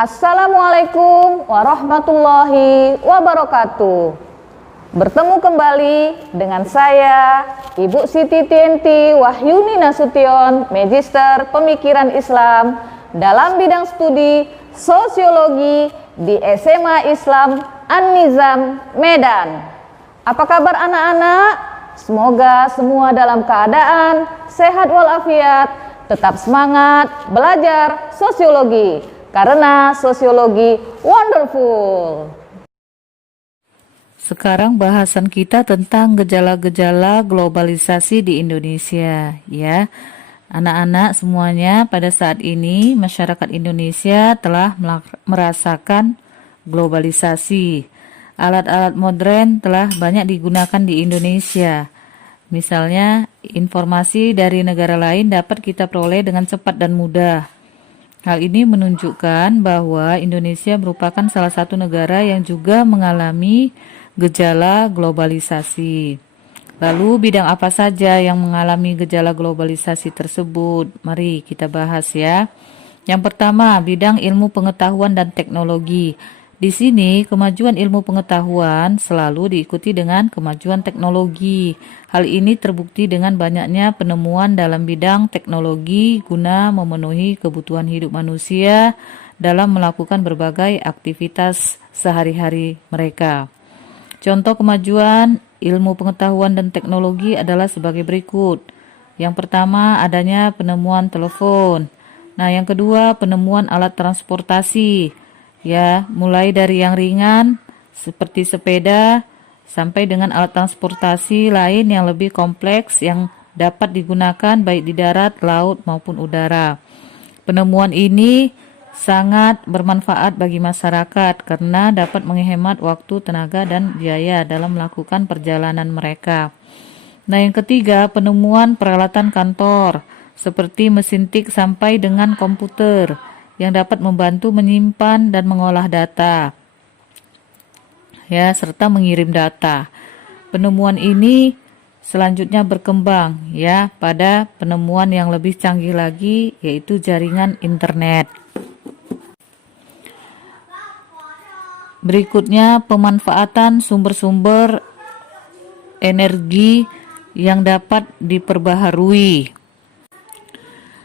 Assalamualaikum warahmatullahi wabarakatuh. Bertemu kembali dengan saya, Ibu Siti Tienti Wahyuni Nasution, Magister Pemikiran Islam dalam bidang studi Sosiologi di SMA Islam An-Nizam, Medan. Apa kabar anak-anak? Semoga semua dalam keadaan sehat walafiat, tetap semangat belajar sosiologi, karena sosiologi wonderful. Sekarang bahasan kita tentang gejala-gejala globalisasi di Indonesia, ya. Anak-anak semuanya, pada saat ini masyarakat Indonesia telah merasakan globalisasi. Alat-alat modern telah banyak digunakan di Indonesia. Misalnya, informasi dari negara lain dapat kita peroleh dengan cepat dan mudah. Hal ini menunjukkan bahwa Indonesia merupakan salah satu negara yang juga mengalami gejala globalisasi. Lalu bidang apa saja yang mengalami gejala globalisasi tersebut? Mari kita bahas ya. Yang pertama, bidang ilmu pengetahuan dan teknologi. Di sini, kemajuan ilmu pengetahuan selalu diikuti dengan kemajuan teknologi. Hal ini terbukti dengan banyaknya penemuan dalam bidang teknologi guna memenuhi kebutuhan hidup manusia dalam melakukan berbagai aktivitas sehari-hari mereka. Contoh kemajuan ilmu pengetahuan dan teknologi adalah sebagai berikut. Yang pertama, adanya penemuan telepon. Nah, yang kedua, penemuan alat transportasi. Ya, mulai dari yang ringan seperti sepeda sampai dengan alat transportasi lain yang lebih kompleks yang dapat digunakan baik di darat, laut maupun udara. Penemuan ini sangat bermanfaat bagi masyarakat karena dapat menghemat waktu, tenaga, dan biaya dalam melakukan perjalanan mereka. Nah, yang ketiga, penemuan peralatan kantor seperti mesin tik sampai dengan komputer yang dapat membantu menyimpan dan mengolah data, ya, serta mengirim data. Penemuan ini selanjutnya berkembang ya pada penemuan yang lebih canggih lagi, yaitu jaringan internet. Berikutnya, pemanfaatan sumber-sumber energi yang dapat diperbaharui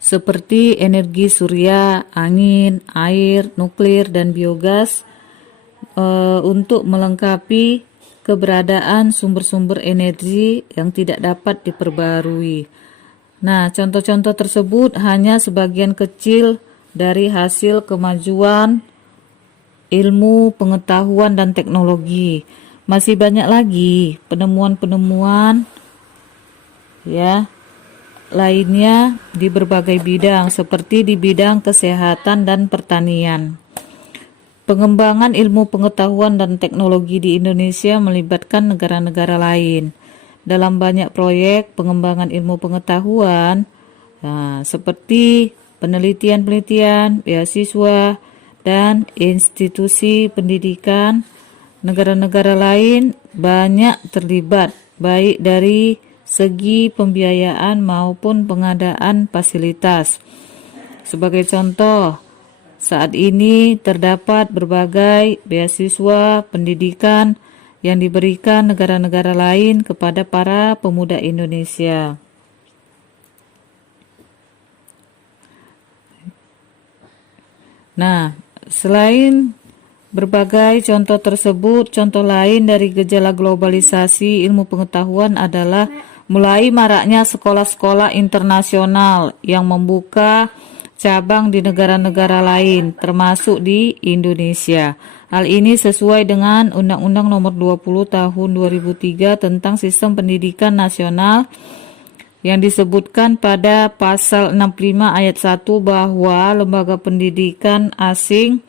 seperti energi surya, angin, air, nuklir, dan biogas untuk melengkapi keberadaan sumber-sumber energi yang tidak dapat diperbaharui. Nah, contoh-contoh tersebut hanya sebagian kecil dari hasil kemajuan ilmu pengetahuan dan teknologi. Masih banyak lagi penemuan-penemuan ya lainnya di berbagai bidang seperti di bidang kesehatan dan pertanian. Pengembangan ilmu pengetahuan dan teknologi di Indonesia melibatkan negara-negara lain dalam banyak proyek pengembangan ilmu pengetahuan, seperti penelitian-penelitian, beasiswa, dan institusi pendidikan. Negara-negara lain banyak terlibat baik dari segi pembiayaan maupun pengadaan fasilitas. Sebagai contoh, saat ini terdapat berbagai beasiswa pendidikan yang diberikan negara-negara lain kepada para pemuda Indonesia. Nah, selain berbagai contoh tersebut, contoh lain dari gejala globalisasi ilmu pengetahuan adalah mulai maraknya sekolah-sekolah internasional yang membuka cabang di negara-negara lain, termasuk di Indonesia. Hal ini sesuai dengan Undang-Undang Nomor 20 Tahun 2003 tentang Sistem Pendidikan Nasional yang disebutkan pada pasal 65 ayat 1 bahwa lembaga pendidikan asing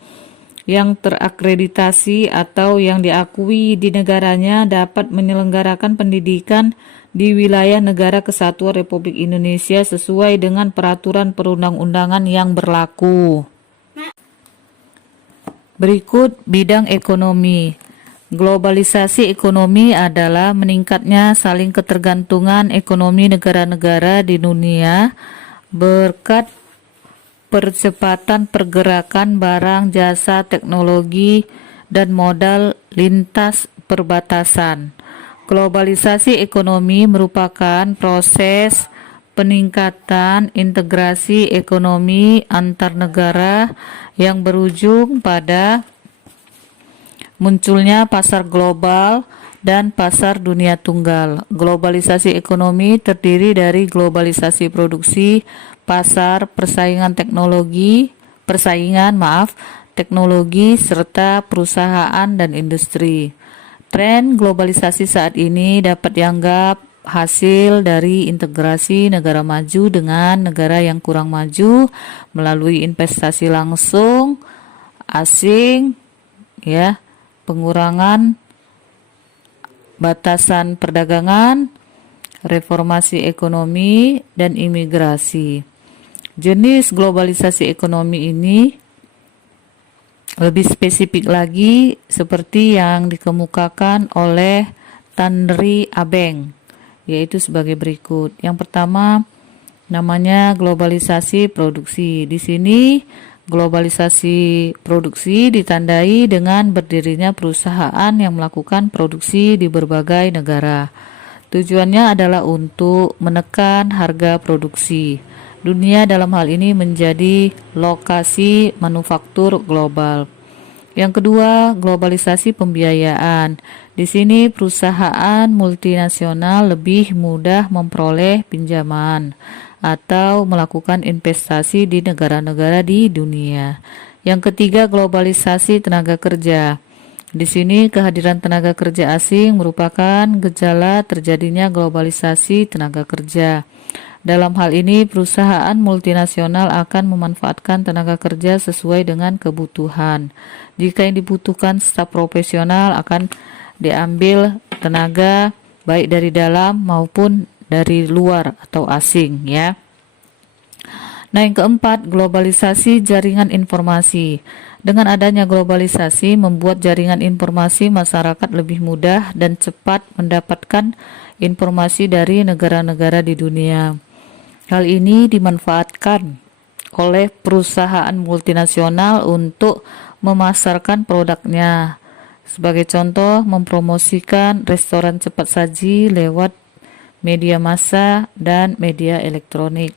yang terakreditasi atau yang diakui di negaranya dapat menyelenggarakan pendidikan di wilayah Negara Kesatuan Republik Indonesia sesuai dengan peraturan perundang-undangan yang berlaku. Berikut bidang ekonomi. Globalisasi ekonomi adalah meningkatnya saling ketergantungan ekonomi negara-negara di dunia berkat percepatan pergerakan barang, jasa, teknologi, dan modal lintas perbatasan. Globalisasi ekonomi merupakan proses peningkatan integrasi ekonomi antar negara yang berujung pada munculnya pasar global dan pasar dunia tunggal. Globalisasi ekonomi terdiri dari globalisasi produksi, pasar, teknologi, serta perusahaan dan industri. Tren globalisasi saat ini dapat dianggap hasil dari integrasi negara maju dengan negara yang kurang maju melalui investasi langsung asing, ya, pengurangan batasan perdagangan, reformasi ekonomi, dan imigrasi. Jenis globalisasi ekonomi ini lebih spesifik lagi seperti yang dikemukakan oleh Tanri Abeng, yaitu sebagai berikut. Yang pertama namanya globalisasi produksi. Di sini globalisasi produksi ditandai dengan berdirinya perusahaan yang melakukan produksi di berbagai negara. Tujuannya adalah untuk menekan harga produksi. Dunia dalam hal ini menjadi lokasi manufaktur global. Yang kedua, globalisasi pembiayaan. Di sini perusahaan multinasional lebih mudah memperoleh pinjaman atau melakukan investasi di negara-negara di dunia. Yang ketiga, globalisasi tenaga kerja. Di sini kehadiran tenaga kerja asing merupakan gejala terjadinya globalisasi tenaga kerja. Dalam hal ini, perusahaan multinasional akan memanfaatkan tenaga kerja sesuai dengan kebutuhan. Jika yang dibutuhkan staf profesional, akan diambil tenaga baik dari dalam maupun dari luar atau asing, ya. Nah, yang keempat, globalisasi jaringan informasi. Dengan adanya globalisasi membuat jaringan informasi masyarakat lebih mudah dan cepat mendapatkan informasi dari negara-negara di dunia. Hal ini dimanfaatkan oleh perusahaan multinasional untuk memasarkan produknya. Sebagai contoh, mempromosikan restoran cepat saji lewat media massa dan media elektronik.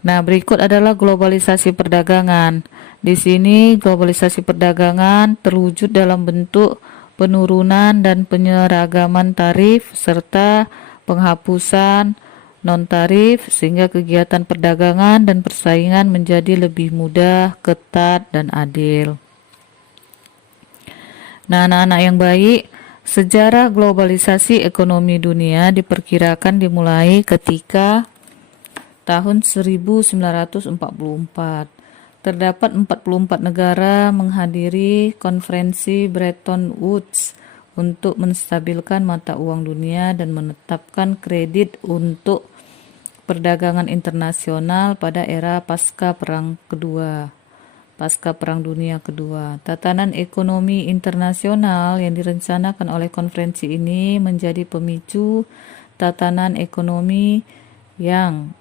Nah, berikut adalah globalisasi perdagangan. Di sini globalisasi perdagangan terwujud dalam bentuk penurunan dan penyeragaman tarif serta penghapusan non-tarif sehingga kegiatan perdagangan dan persaingan menjadi lebih mudah, ketat, dan adil. Nah, anak-anak yang baik, sejarah globalisasi ekonomi dunia diperkirakan dimulai ketika tahun 1944. Terdapat 44 negara menghadiri konferensi Bretton Woods untuk menstabilkan mata uang dunia dan menetapkan kredit untuk perdagangan internasional pada era pasca Perang Dunia Kedua. Tatanan ekonomi internasional yang direncanakan oleh konferensi ini menjadi pemicu tatanan ekonomi yang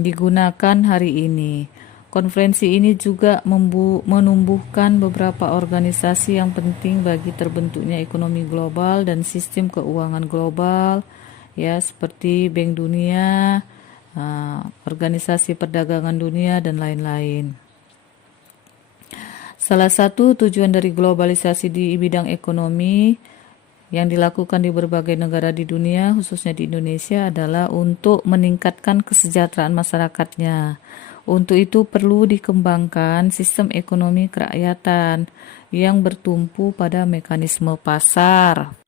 digunakan hari ini. Konferensi ini juga menumbuhkan beberapa organisasi yang penting bagi terbentuknya ekonomi global dan sistem keuangan global, ya, seperti Bank Dunia, Organisasi Perdagangan Dunia, dan lain-lain. Salah satu tujuan dari globalisasi di bidang ekonomi yang dilakukan di berbagai negara di dunia, khususnya di Indonesia, adalah untuk meningkatkan kesejahteraan masyarakatnya. Untuk itu perlu dikembangkan sistem ekonomi kerakyatan yang bertumpu pada mekanisme pasar,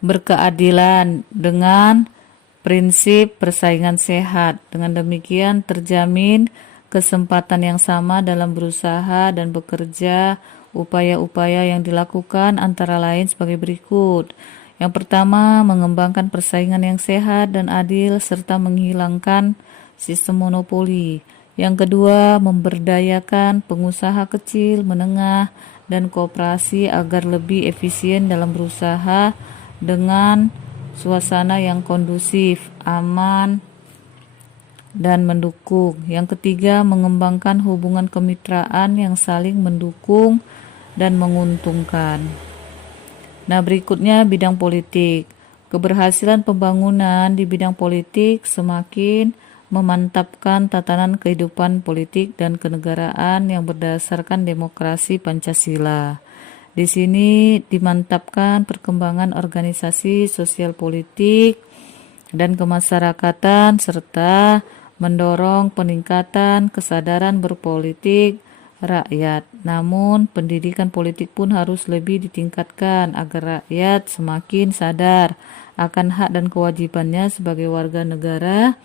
berkeadilan dengan prinsip persaingan sehat. Dengan demikian terjamin kesempatan yang sama dalam berusaha dan bekerja. Upaya-upaya yang dilakukan antara lain sebagai berikut. Yang pertama, mengembangkan persaingan yang sehat dan adil serta menghilangkan sistem monopoli. Yang kedua, memberdayakan pengusaha kecil, menengah, dan koperasi agar lebih efisien dalam berusaha dengan suasana yang kondusif, aman, dan mendukung. Yang ketiga, mengembangkan hubungan kemitraan yang saling mendukung dan menguntungkan. Nah, berikutnya bidang politik. Keberhasilan pembangunan di bidang politik semakin memantapkan tatanan kehidupan politik dan kenegaraan yang berdasarkan demokrasi Pancasila. Di sini dimantapkan perkembangan organisasi sosial politik dan kemasyarakatan serta mendorong peningkatan kesadaran berpolitik rakyat. Namun, pendidikan politik pun harus lebih ditingkatkan agar rakyat semakin sadar akan hak dan kewajibannya sebagai warga negara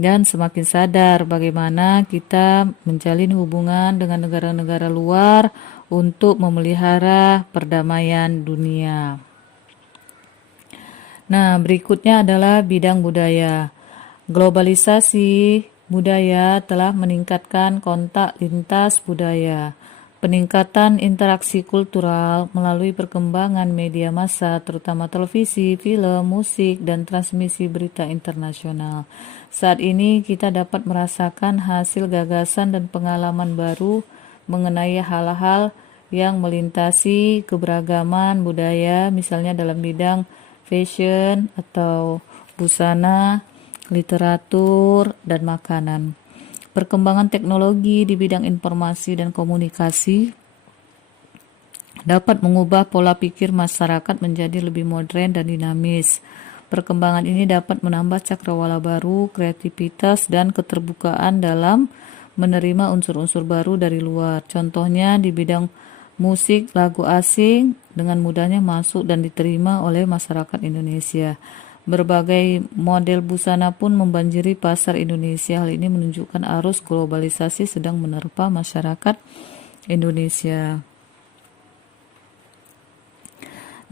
dan semakin sadar bagaimana kita menjalin hubungan dengan negara-negara luar untuk memelihara perdamaian dunia. Nah, berikutnya adalah bidang budaya. Globalisasi budaya telah meningkatkan kontak lintas budaya. Peningkatan interaksi kultural melalui perkembangan media massa, terutama televisi, film, musik, dan transmisi berita internasional. Saat ini kita dapat merasakan hasil gagasan dan pengalaman baru mengenai hal-hal yang melintasi keberagaman budaya, misalnya dalam bidang fashion atau busana, literatur, dan makanan. Perkembangan teknologi di bidang informasi dan komunikasi dapat mengubah pola pikir masyarakat menjadi lebih modern dan dinamis. Perkembangan ini dapat menambah cakrawala baru, kreativitas, dan keterbukaan dalam menerima unsur-unsur baru dari luar. Contohnya di bidang musik, lagu asing dengan mudahnya masuk dan diterima oleh masyarakat Indonesia. Berbagai model busana pun membanjiri pasar Indonesia. Hal ini menunjukkan arus globalisasi sedang menerpa masyarakat Indonesia.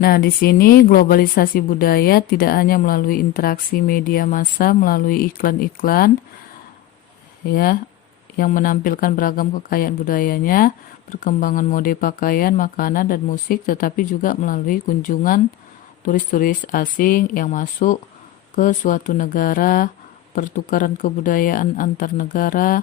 Nah, di sini globalisasi budaya tidak hanya melalui interaksi media massa, melalui iklan-iklan ya yang menampilkan beragam kekayaan budayanya, perkembangan mode pakaian, makanan, dan musik, tetapi juga melalui kunjungan turis-turis asing yang masuk ke suatu negara, pertukaran kebudayaan antar negara,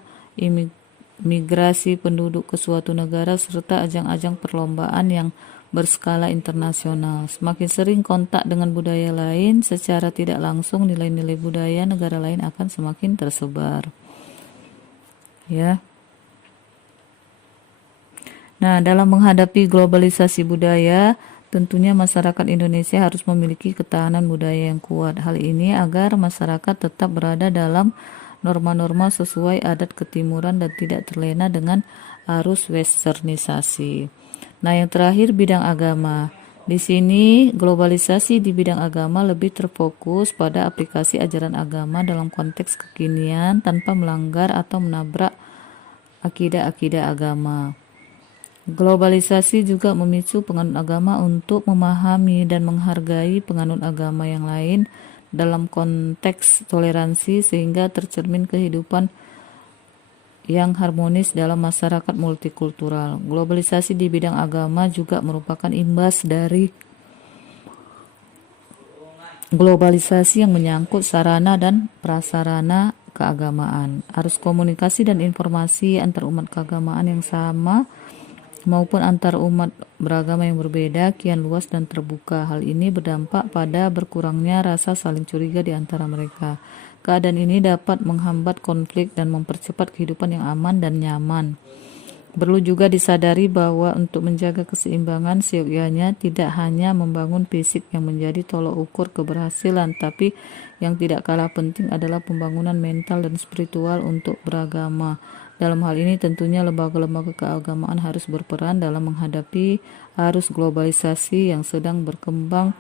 migrasi penduduk ke suatu negara, serta ajang-ajang perlombaan yang berskala internasional. Semakin sering kontak dengan budaya lain, secara tidak langsung nilai-nilai budaya negara lain akan semakin tersebar. Ya. Nah, dalam menghadapi globalisasi budaya, tentunya masyarakat Indonesia harus memiliki ketahanan budaya yang kuat. Hal ini agar masyarakat tetap berada dalam norma-norma sesuai adat ketimuran dan tidak terlena dengan arus westernisasi. Nah, yang terakhir bidang agama. Di sini globalisasi di bidang agama lebih terfokus pada aplikasi ajaran agama dalam konteks kekinian tanpa melanggar atau menabrak akidah-akidah agama. Globalisasi juga memicu penganut agama untuk memahami dan menghargai penganut agama yang lain dalam konteks toleransi sehingga tercermin kehidupan yang harmonis dalam masyarakat multikultural. Globalisasi di bidang agama juga merupakan imbas dari globalisasi yang menyangkut sarana dan prasarana keagamaan. Arus komunikasi dan informasi antar umat keagamaan yang sama maupun antar umat beragama yang berbeda kian luas dan terbuka. Hal ini berdampak pada berkurangnya rasa saling curiga di antara mereka. Keadaan ini dapat menghambat konflik dan mempercepat kehidupan yang aman dan nyaman. Perlu juga disadari bahwa untuk menjaga keseimbangan seyogyanya tidak hanya membangun fisik yang menjadi tolok ukur keberhasilan, tapi yang tidak kalah penting adalah pembangunan mental dan spiritual untuk beragama. Dalam hal ini tentunya lembaga-lembaga keagamaan harus berperan dalam menghadapi arus globalisasi yang sedang berkembang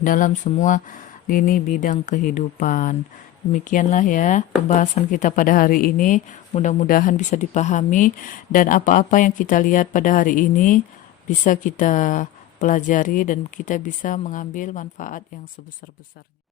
dalam semua lini bidang kehidupan. Demikianlah ya pembahasan kita pada hari ini. Mudah-mudahan bisa dipahami dan apa-apa yang kita lihat pada hari ini bisa kita pelajari dan kita bisa mengambil manfaat yang sebesar-besarnya.